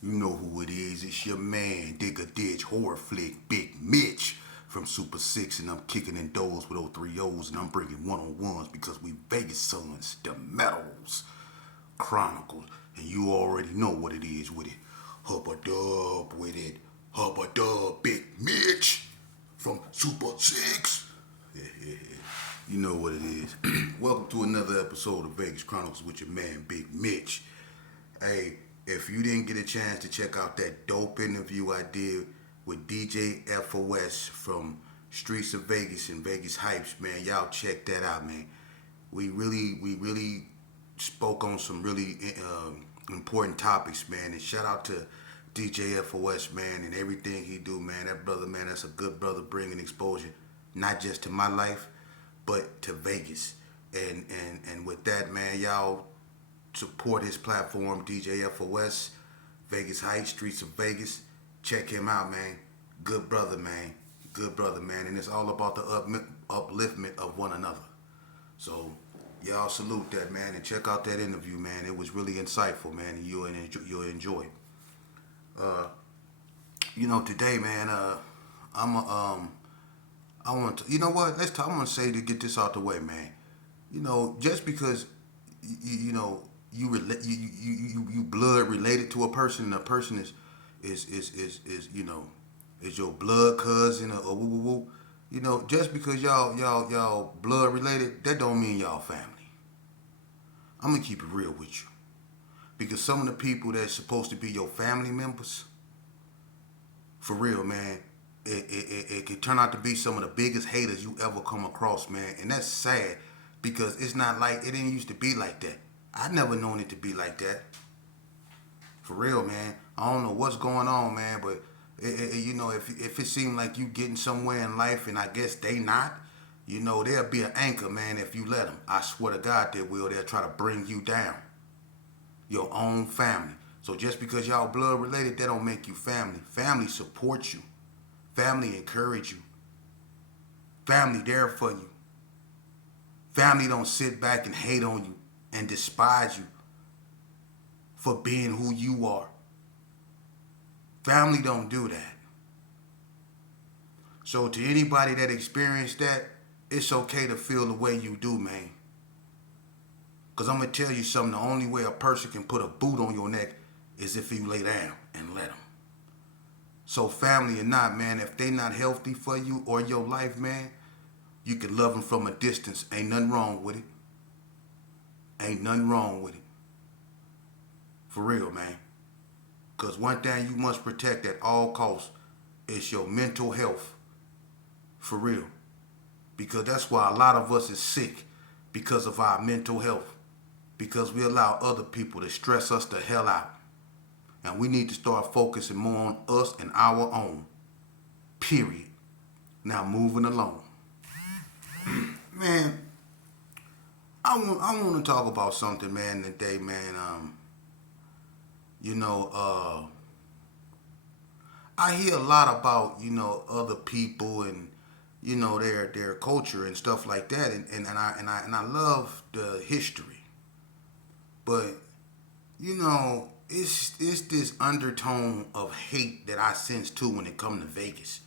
You know who it is. It's your man, Dig a Ditch, horror flick, Big Mitch from Super 6, and I'm kicking in doors with 03 O's, and I'm bringing one-on-ones because we Vegas sons, the metals, Chronicles, and you already know what it is with it. Hub-a-dub with it. Hub-a-dub, Big Mitch from Super 6. You know what it is. Welcome to another episode of Vegas Chronicles with your man, Big Mitch. Hey, if you didn't get a chance to check out that dope interview I did with DJ FOS from Streets of Vegas and Vegas Hypes, man, y'all check that out, man. We really spoke on some really important topics, man. And shout out to DJ FOS, man, and everything he do, man. That brother, man, that's a good brother bringing exposure, not just to my life, but to Vegas. And with that, man, y'all support his platform, DJ FOS, Vegas Heights, Streets of Vegas. Check him out, man. Good brother, man. Good brother, man. And it's all about the upliftment of one another. So, y'all salute that, man. And check out that interview, man. It was really insightful, man. And you'll enjoy it. Today, man, I want to, you know what? Let's talk. I'm going to say to get this out the way, man. Just because, you blood related to a person, and a person is your blood cousin or woo woo woo. Just because y'all blood related, that don't mean y'all family. I'm gonna keep it real with you, because some of the people that's supposed to be your family members, for real, man, it could turn out to be some of the biggest haters you ever come across, man, and that's sad, because it's not like it didn't used to be like that. I never known it to be like that. For real, man. I don't know what's going on, man, but if it seemed like you getting somewhere in life, and I guess they not, there'll be an anchor, man, if you let them. I swear to God, they will. They'll try to bring you down. Your own family. So just because y'all blood related, that don't make you family. Family supports you. Family encourage you. Family there for you. Family don't sit back and hate on you and despise you for being who you are. Family don't do that. So to anybody that experienced that, it's okay to feel the way you do, man. Because I'm going to tell you something. The only way a person can put a boot on your neck is if you lay down and let them. So family or not, man, if they not healthy for you or your life, man, you can love them from a distance. Ain't nothing wrong with it. Ain't nothing wrong with it. For real, man. Because one thing you must protect at all costs is your mental health. For real. Because that's why a lot of us is sick, because of our mental health. Because we allow other people to stress us the hell out. And we need to start focusing more on us and our own. Period. Now moving along. Man, I want to talk about something, man, today, man. I hear a lot about, other people and, their culture and stuff like that, and I love the history. But, it's this undertone of hate that I sense too when it comes to Vegas.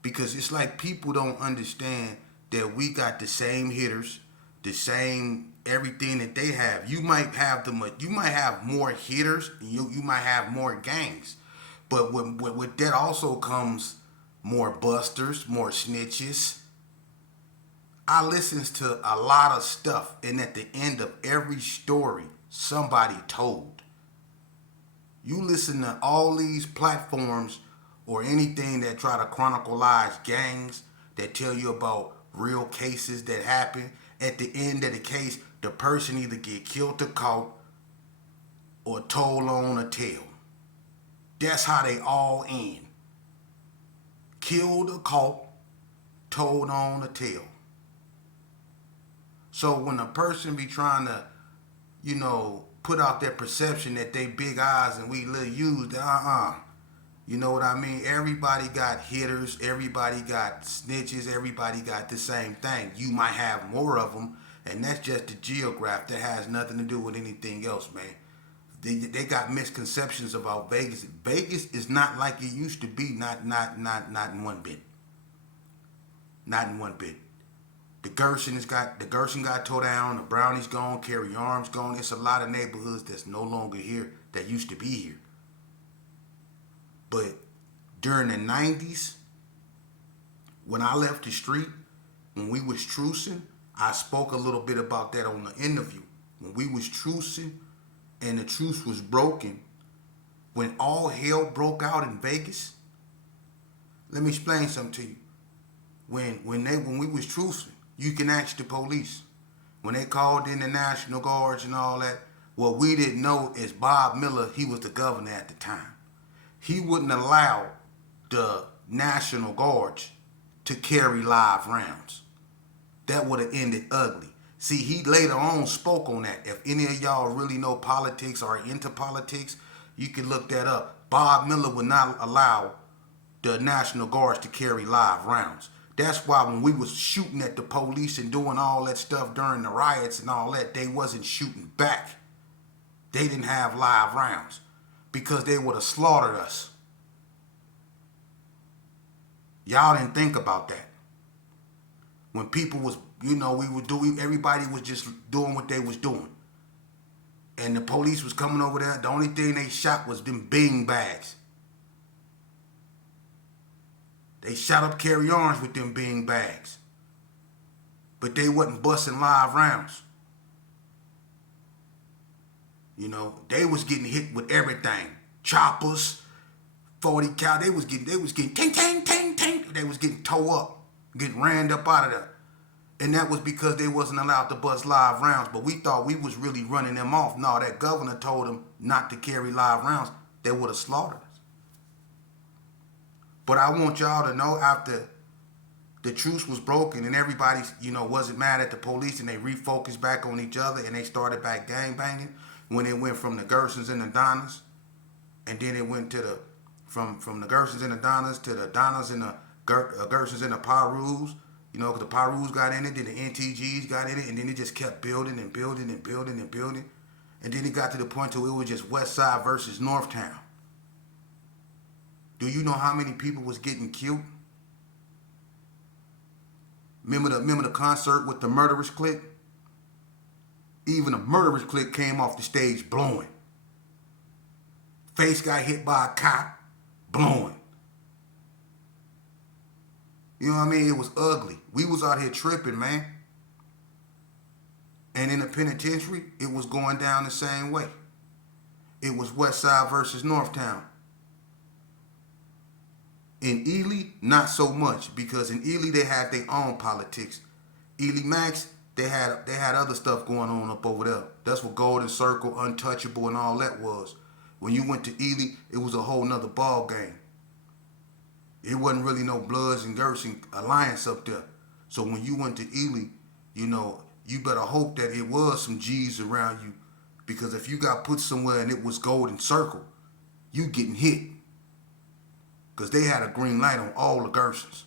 Because it's like people don't understand that we got the same hitters, the same everything that they have. You might have more hitters, and you might have more gangs, but with that also comes more busters, more snitches. I listens to a lot of stuff, and at the end of every story, somebody told. You listen to all these platforms or anything that try to chronicleize gangs, that tell you about real cases that happen. At the end of the case, the person either get killed or caught or told on a tale. That's how they all end. Killed or caught, told on a tale. So when a person be trying to, put out that perception that they big eyes and we little used, you know what I mean? Everybody got hitters, everybody got snitches, everybody got the same thing. You might have more of them, and that's just the geograph. That has nothing to do with anything else, man. they got misconceptions about Vegas. Vegas is not like it used to be. Not in one bit. Not in one bit. The Gershon got tore down. The Brownies gone. Carry Arms gone. It's a lot of neighborhoods that's no longer here that used to be here. But during the 90s, when I left the street, when we was trucing, I spoke a little bit about that on the interview. When we was trucing and the truce was broken, when all hell broke out in Vegas, let me explain something to you. When we was trucing, you can ask the police. When they called in the National Guards and all that, what we didn't know is Bob Miller, he was the governor at the time. He wouldn't allow the National Guards to carry live rounds. That would have ended ugly. See, he later on spoke on that. If any of y'all really know politics or are into politics, you can look that up. Bob Miller would not allow the National Guards to carry live rounds. That's why when we was shooting at the police and doing all that stuff during the riots and all that, they wasn't shooting back. They didn't have live rounds because they would have slaughtered us. Y'all didn't think about that. When people was, everybody was just doing what they was doing. And the police was coming over there. The only thing they shot was them bean bags. They shot up Carry Arms with them bean bags. But they wasn't busting live rounds. They was getting hit with everything. Choppers, 40 cal. They was getting ting, ting, ting, ting. They was getting tore up, getting rammed up out of there. And that was because they wasn't allowed to bust live rounds. But we thought we was really running them off. No, that governor told them not to carry live rounds. They would have slaughtered us. But I want y'all to know, after the truce was broken and everybody, wasn't mad at the police and they refocused back on each other and they started back gang banging, when it went from the Gershons and the Donnas, and then it went to from the Gershons and the Donnas to the Donnas and the Gershons and the Pirus, because the Pirus got in it, then the NTGs got in it, and then it just kept building and building and building and building. And then it got to the point where it was just West Side versus Northtown. Do you know how many people was getting killed? Remember the concert with the Murderers Clique? Even the Murderers Clique came off the stage blowing. Face got hit by a cop, blowing. You know what I mean? It was ugly. We was out here tripping, man. And in the penitentiary, it was going down the same way. It was West Side versus Northtown. In Ely, not so much, because in Ely they had their own politics. Ely Max, they had other stuff going on up over there. That's what Golden Circle, Untouchable, and all that was. When you went to Ely, it was a whole nother ball game. It wasn't really no Bloods and Gershon alliance up there. So when you went to Ely, you better hope that it was some G's around you, because if you got put somewhere and it was Golden Circle, you getting hit. Because they had a green light on all the Gershons.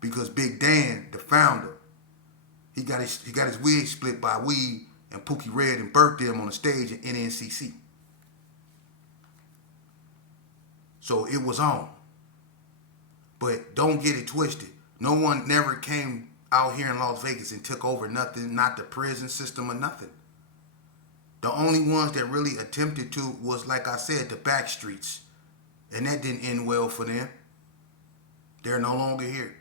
Because Big Dan, the founder, he got his wig split by Weed and Pookie Red and burnt them on the stage at NNCC. So it was on. But don't get it twisted. No one never came out here in Las Vegas and took over nothing, not the prison system or nothing. The only ones that really attempted to was, like I said, the back streets. And that didn't end well for them. They're no longer here.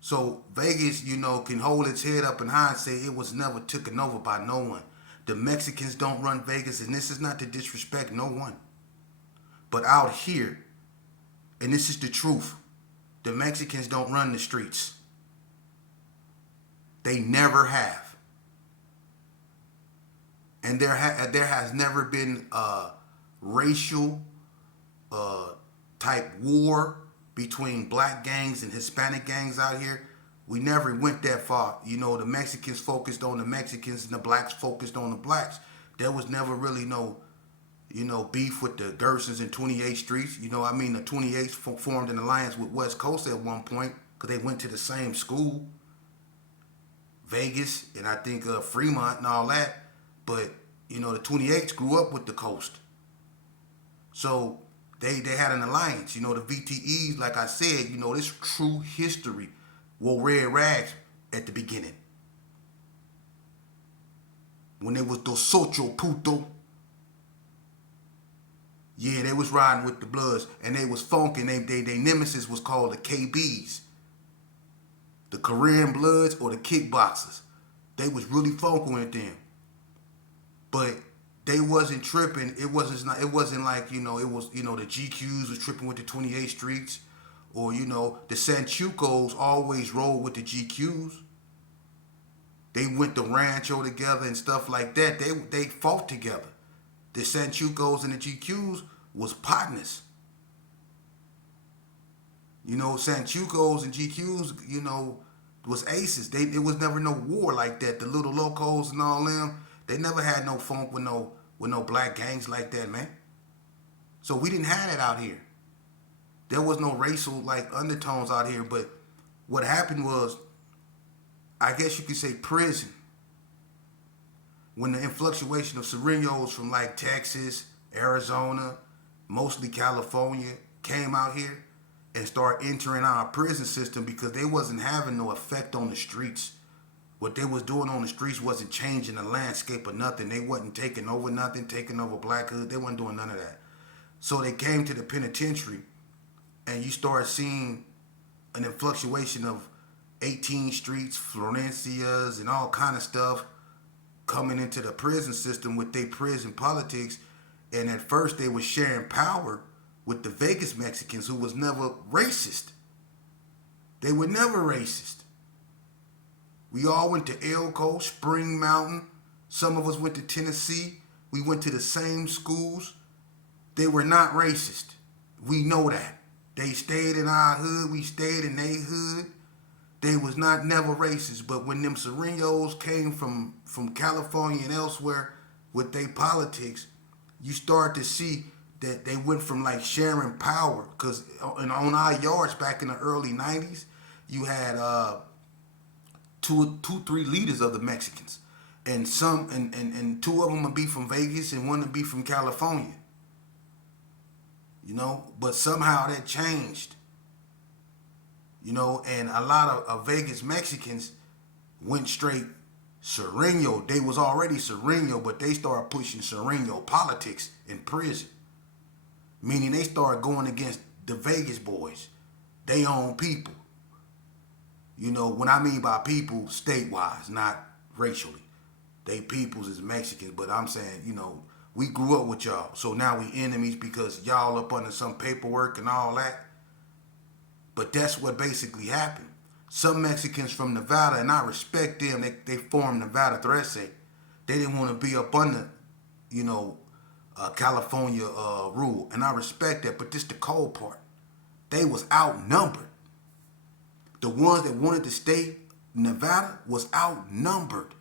So Vegas, can hold its head up in high and say it was never taken over by no one. The Mexicans don't run Vegas, and this is not to disrespect no one. But out here, and this is the truth, the Mexicans don't run the streets. They never have. And there has never been a racial type war between black gangs and Hispanic gangs out here. We never went that far. The Mexicans focused on the Mexicans and the blacks focused on the blacks. There was never really no, beef with the Gershons and 28th Streets. The 28th formed an alliance with West Coast at one point because they went to the same school. Vegas and I think Fremont and all that. But the 28s grew up with the coast. So they had an alliance. The VTEs, like I said, this true history wore red rags at the beginning. When they was Dos Ocho Puto, yeah, they was riding with the Bloods, and they was funky. They nemesis was called the KBs, the Korean Bloods or the Kickboxers. They was really funky with them, but they wasn't tripping. It wasn't like it was the GQs was tripping with the 28th Streets, or the Sanchucos always rolled with the GQs. They went to Rancho together and stuff like that. They fought together. The Sanchucos and the GQs was partners. Sanchucos and GQs, was aces. It was never no war like that. The Little Locos and all them, they never had no funk with no black gangs like that, man. So we didn't have that out here. There was no racial undertones out here. But what happened was, I guess you could say prison. When the influxuation of surenos from Texas, Arizona, mostly California, came out here and started entering our prison system because they wasn't having no effect on the streets. What they was doing on the streets wasn't changing the landscape or nothing. They wasn't taking over nothing, taking over Blackhood. They wasn't doing none of that. So they came to the penitentiary, and you start seeing an influctuation of 18 streets, Florencias, and all kind of stuff coming into the prison system with their prison politics. And at first they were sharing power with the Vegas Mexicans, who was never racist. They were never racist. We all went to Elko, Spring Mountain. Some of us went to Tennessee. We went to the same schools. They were not racist. We know that. They stayed in our hood. We stayed in their hood. They was never racist. But when them Surenos came from California and elsewhere with their politics, you start to see that they went from sharing power. Because on our yards back in the early 90s, you had three leaders of the Mexicans. And and two of them would be from Vegas and one would be from California. But somehow that changed. And a lot of Vegas Mexicans went straight Sereno. They was already Sereno, but they started pushing Sereno politics in prison. Meaning they started going against the Vegas boys, they own people. What I mean by people, state-wise, not racially. They peoples is Mexicans, but I'm saying, we grew up with y'all. So now we enemies because y'all up under some paperwork and all that. But that's what basically happened. Some Mexicans from Nevada, and I respect them, they formed Nevada Trece. They didn't want to be up under, California rule. And I respect that, but this the cold part. They was outnumbered. The ones that wanted to stay in Nevada was outnumbered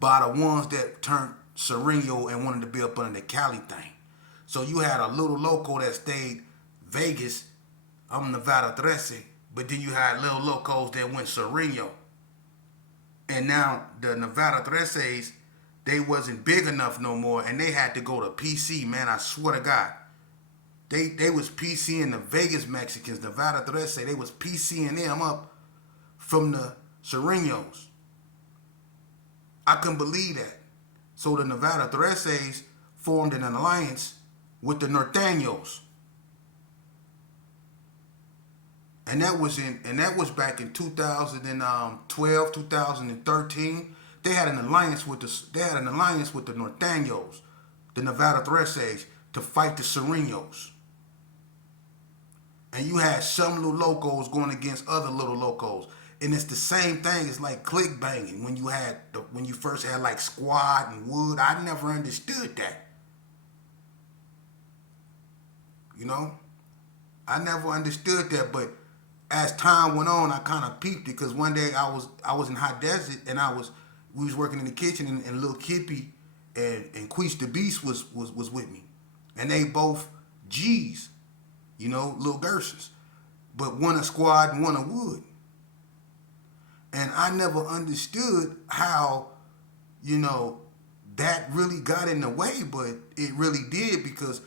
by the ones that turned Sereno and wanted to be up under the Cali thing. So you had a little loco that stayed Vegas, I'm Nevada Trece, but then you had little locos that went Sereno. And now the Nevada Treces, they wasn't big enough no more, and they had to go to PC, man, I swear to God. They was PCing the Vegas Mexicans, Nevada Trece, they was PCing them up from the Serenos. I couldn't believe that. So the Nevada Treces formed an alliance with the Norteños. And that was back in 2012, 2013. They had an alliance with the Norteños, the Nevada Treces, to fight the Serenos. And you had some little locos going against other little locos. And it's the same thing. It's like click banging when you first had Squad and Wood. I never understood that. I never understood that, but as time went on, I kind of peeped it because one day I was in Hot Desert and we was working in the kitchen and Lil Kippy and Queech the Beast was with me, and they both G's, Lil Gersons, but one a Squad and one a Wood, and I never understood how that really got in the way, but it really did because,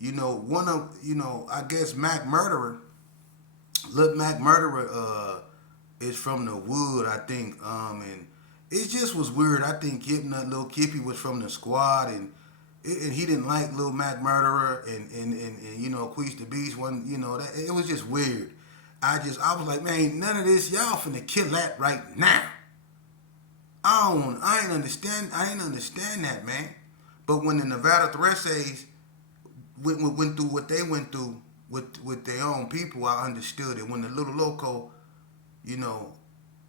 one of, I guess Mac Murderer, Lil Mac Murderer, is from the wood, I think, and it just was weird. I think Lil Kippy was from the squad, and he didn't like Lil Mac Murderer, and Queez the Beast wasn't, that it was just weird. I was like, man, none of this, y'all finna kill that right now. I ain't understand that, man. But when the Nevada Threshes went through what they went through with their own people, I understood it. When the Little Loco,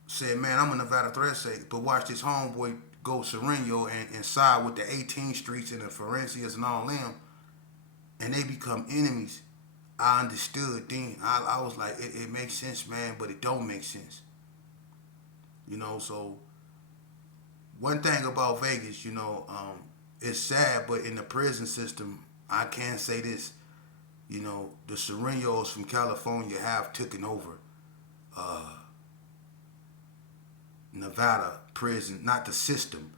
said, man, I'm a Nevada Threshe, but watch this homeboy go Sereno and side with the 18th Streets and the Forencias and all them, and they become enemies. I understood then. I was like, it makes sense, man, but it don't make sense. So one thing about Vegas, it's sad, but in the prison system, I can say this, the Serenos from California have taken over Nevada prison, not the system,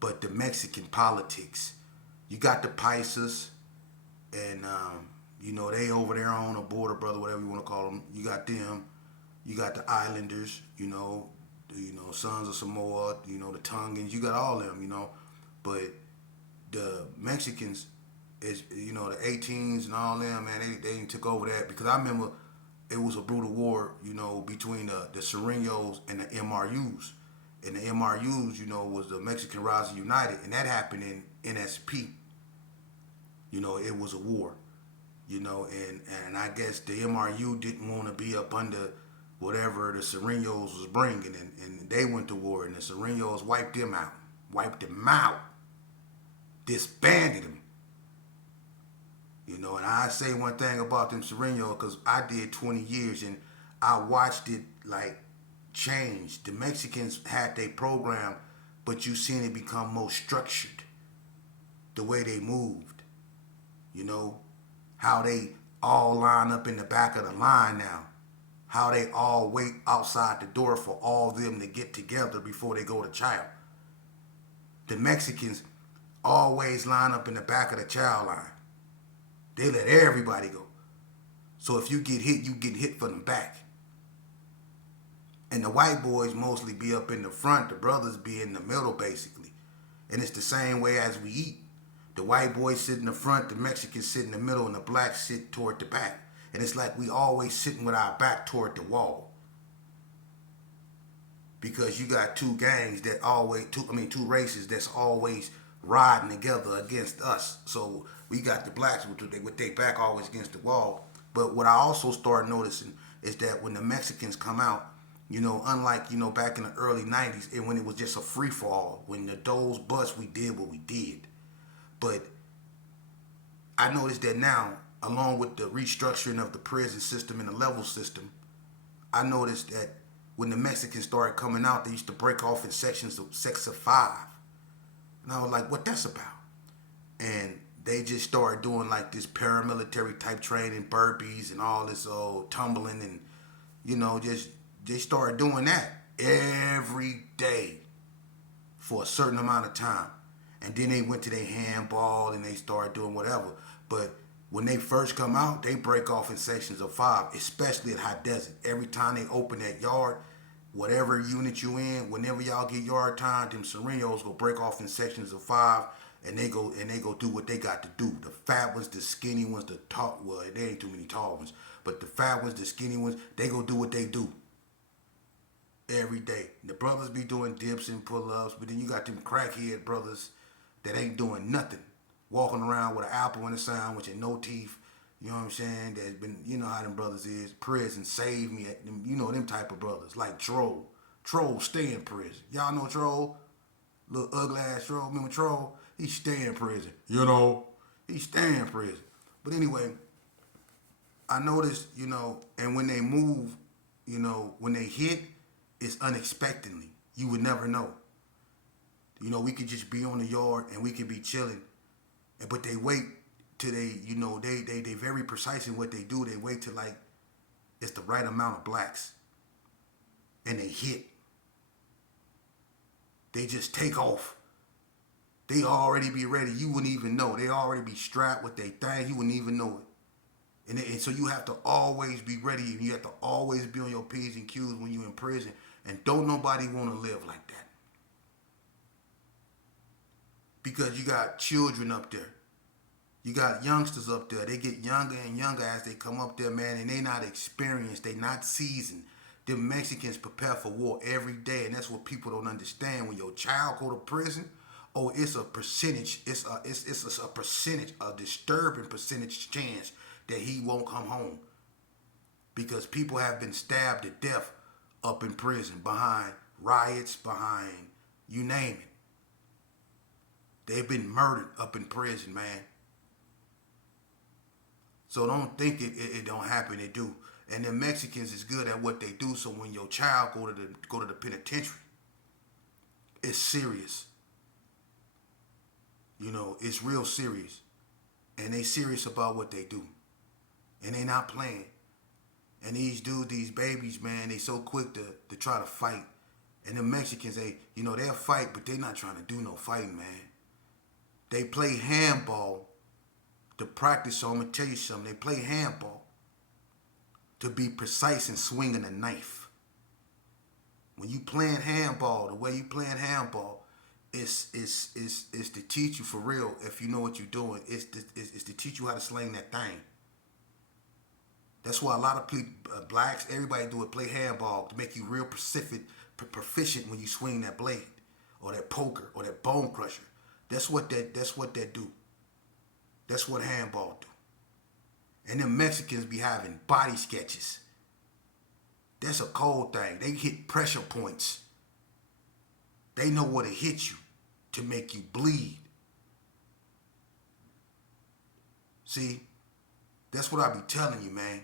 but the Mexican politics. You got the Paisas, and they over there on the border, brother, whatever you want to call them. You got them. You got the Islanders, Sons of Samoa, the Tongans. You got all them, but the Mexicans is, the 18s and all them, man. They took over that because I remember it was a brutal war, between the Serenos and the MRUs. And the MRUs, was the Mexican Rising United, and that happened in NSP. It was a war, and I guess the MRU didn't want to be up under whatever the Serenos was bringing, and they went to war, and the Serenos wiped them out, disbanded them. And I say one thing about them Serenos, because I did 20 years, and I watched it, like, change. The Mexicans had their program, but you seen it become more structured. The way they moved. How they all line up in the back of the line now. How they all wait outside the door for all of them to get together before they go to chow. The Mexicans always line up in the back of the chow line. They let everybody go. So if you get hit, you get hit from the back. And the white boys mostly be up in the front. The brothers be in the middle, basically. And it's the same way as we eat. The white boys sit in the front, the Mexicans sit in the middle, and the blacks sit toward the back. And it's like we always sitting with our back toward the wall. Because you got two gangs that always, two races that's always riding together against us. So we got the blacks with their back always against the wall. But what I also started noticing is that when the Mexicans come out, unlike, back in the early 90s, and when it was just a free fall, when the doors bust, we did what we did. But I noticed that now, along with the restructuring of the prison system and the level system, I noticed that when the Mexicans started coming out, they used to break off in sections of 5. And I was like, what that's about? And they just started doing like this paramilitary type training, burpees and all this tumbling and, they started doing that every day for a certain amount of time. And then they went to their handball and they started doing whatever. But when they first come out, they break off in sections of 5, especially at High Desert. Every time they open that yard, whatever unit you in, whenever y'all get yard time, them Serenos go break off in sections of 5, and they go do what they got to do. The fat ones, the skinny ones, the tall, well, there ain't too many tall ones, but the fat ones, the skinny ones, they go do what they do. Every day. The brothers be doing dips and pull-ups, but then you got them crackhead brothers that ain't doing nothing. Walking around with an apple in the sandwich and no teeth. You know what I'm saying? That's been, how them brothers is. Prison, save me. Them type of brothers. Like Troll. Troll stay in prison. Y'all know Troll? Little ugly ass Troll. Remember Troll? He stay in prison. He stay in prison. But anyway, I noticed, and when they move, when they hit, it's unexpectedly. You would never know. We could just be on the yard and we could be chilling. But they wait till they very precise in what they do. They wait till like it's the right amount of blacks. And they hit. They just take off. They already be ready. You wouldn't even know. They already be strapped with their thing. You wouldn't even know it. And so you have to always be ready. And you have to always be on your P's and Q's when you're in prison. And don't nobody want to live like that. Because you got children up there. You got youngsters up there. They get younger and younger as they come up there, man. And they not experienced. They not seasoned. The Mexicans prepare for war every day. And that's what people don't understand. When your child go to prison, oh, it's a percentage. It's a percentage, a disturbing percentage chance that he won't come home. Because people have been stabbed to death up in prison, behind riots, behind you name it. They've been murdered up in prison, man. So don't think it don't happen. It do. And the Mexicans is good at what they do. So when your child go to the penitentiary, it's serious. You know, it's real serious. And they serious about what they do. And they not playing. And these dudes, these babies, man, they so quick to try to fight. And the Mexicans, they'll fight, but they not trying to do no fighting, man. They play handball to practice. So I'm going to tell you something. They play handball to be precise in swinging a knife. When you playing handball, the way you playing handball, it's to teach you for real, if you know what you're doing. It's to teach you how to sling that thing. That's why a lot of people, blacks, everybody do it, play handball to make you real proficient when you swing that blade or that poker or that bone crusher. That's what that do. That's what handball do. And them Mexicans be having body sketches. That's a cold thing. They hit pressure points. They know where to hit you to make you bleed. See, that's what I be telling you, man.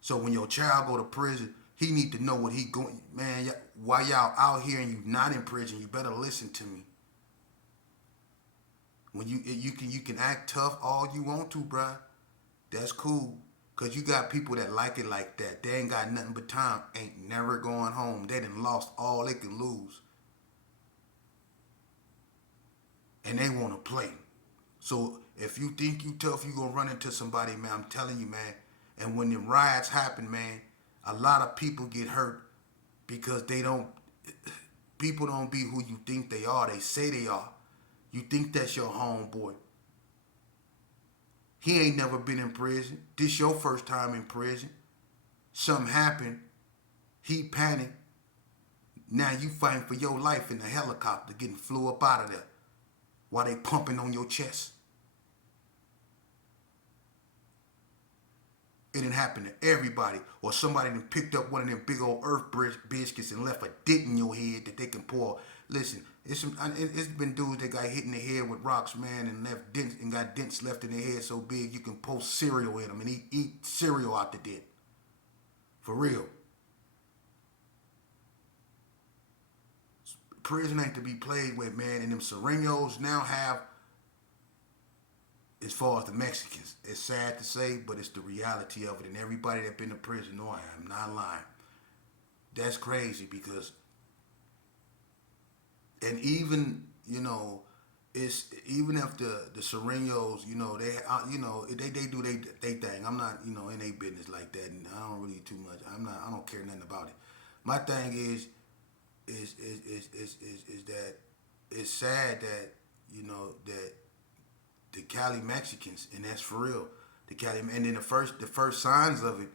So when your child go to prison, he need to know what he going. Man, while y'all out here and you not in prison, you better listen to me. When you can act tough all you want to, bruh. That's cool. Cause you got people that like it like that. They ain't got nothing but time. Ain't never going home. They done lost all they can lose. And they want to play. So if you think you tough, you gonna run into somebody, man. I'm telling you, man. And when the riots happen, man, a lot of people get hurt because people don't be who you think they are. They say they are. You think that's your homeboy. He ain't never been in prison. This your first time in prison. Something happened. He panicked. Now you fighting for your life in the helicopter, getting flew up out of there while they pumping on your chest. It didn't happen to everybody. Or somebody done picked up one of them big old earth biscuits and left a dent in your head that they can pour. Listen, it's been dudes that got hit in the head with rocks, man, and left dents and got dents left in their head so big you can post cereal in them and eat cereal out the dent. For real. Prison ain't to be played with, man. And them surenos now have, as far as the Mexicans, it's sad to say, but it's the reality of it. And everybody that been to prison know I am not lying. That's crazy because, and even, it's even if the surenos, they do they thing. I'm not, in their business like that, and I don't really too much. I don't care nothing about it. My thing is that it's sad that that the Cali Mexicans, and that's for real. The Cali, and then the first signs of it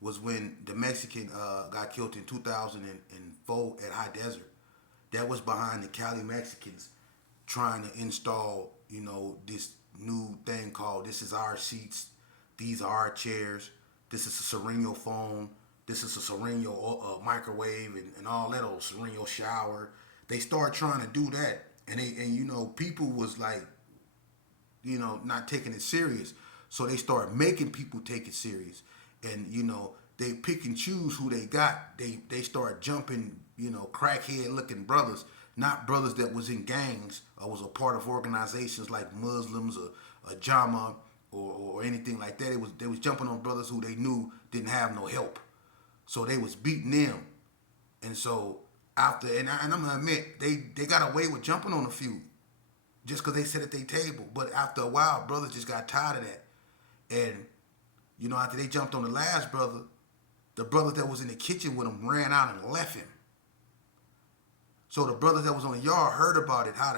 was when the Mexican got killed in 2004 at High Desert. That was behind the Cali Mexicans trying to install, this new thing called "This is our seats, these are our chairs, this is a Sereno phone, this is a Sereno microwave, and all that old Sereno shower." They started trying to do that, and people was like, not taking it serious. So they start making people take it serious. And, they pick and choose who they got. They start jumping, crackhead looking brothers, not brothers that was in gangs or was a part of organizations like Muslims or Jama or anything like that. They was jumping on brothers who they knew didn't have no help. So they was beating them. And so after, and I'm gonna admit, they got away with jumping on a few. just because they sat at their table. But after a while, brothers just got tired of that. And, you know, after they jumped on the last brother, the brother that was in the kitchen with him ran out and left him. So the brothers that was on the yard heard about it, how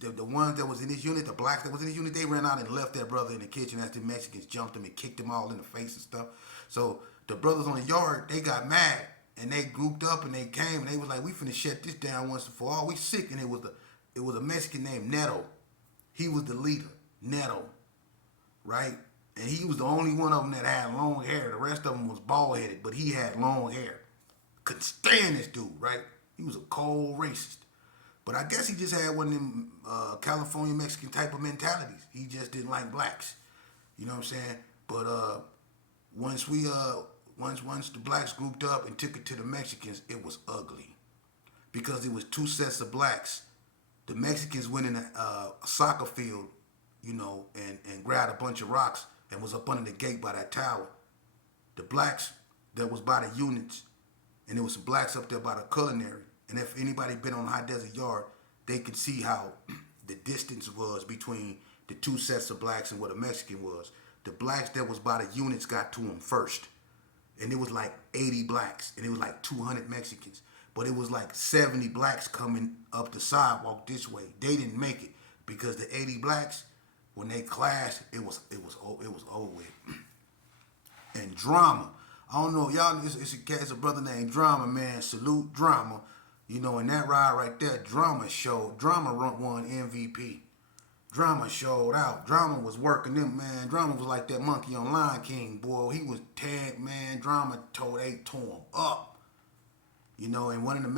the ones that was in his unit, the blacks that was in his unit, they ran out and left that brother in the kitchen as the Mexicans jumped him and kicked him all in the face and stuff. So the brothers on the yard, they got mad and they grouped up and they came and they was like, we finna shut this down once and for all. We sick. And it was a Mexican named Neto. He was the leader, Neto, right? And he was the only one of them that had long hair. The rest of them was bald headed, but he had long hair. Couldn't stand this dude, right? He was a cold racist. But I guess he just had one of them California Mexican type of mentalities. He just didn't like blacks. You know what I'm saying? But once the blacks grouped up and took it to the Mexicans, it was ugly. Because it was two sets of blacks. The Mexicans went in a soccer field, you know, and grabbed a bunch of rocks and was up under the gate by that tower. The blacks that was by the units, and there was some blacks up there by the culinary. And if anybody been on High Desert Yard, they could see how the distance was between the two sets of blacks and what a Mexican was. The blacks that was by the units got to them first. And it was like 80 blacks, and it was like 200 Mexicans. But it was like 70 blacks coming up the sidewalk this way. They didn't make it because the 80 blacks, when they clashed, it was over with. And Drama, I don't know, y'all. It's a brother named Drama, man. Salute Drama. You know, in that ride right there, Drama won MVP. Drama showed out. Drama was working them, man. Drama was like that monkey on Lion King, boy. He was tagged, man. Drama tore him up. You know, and one of the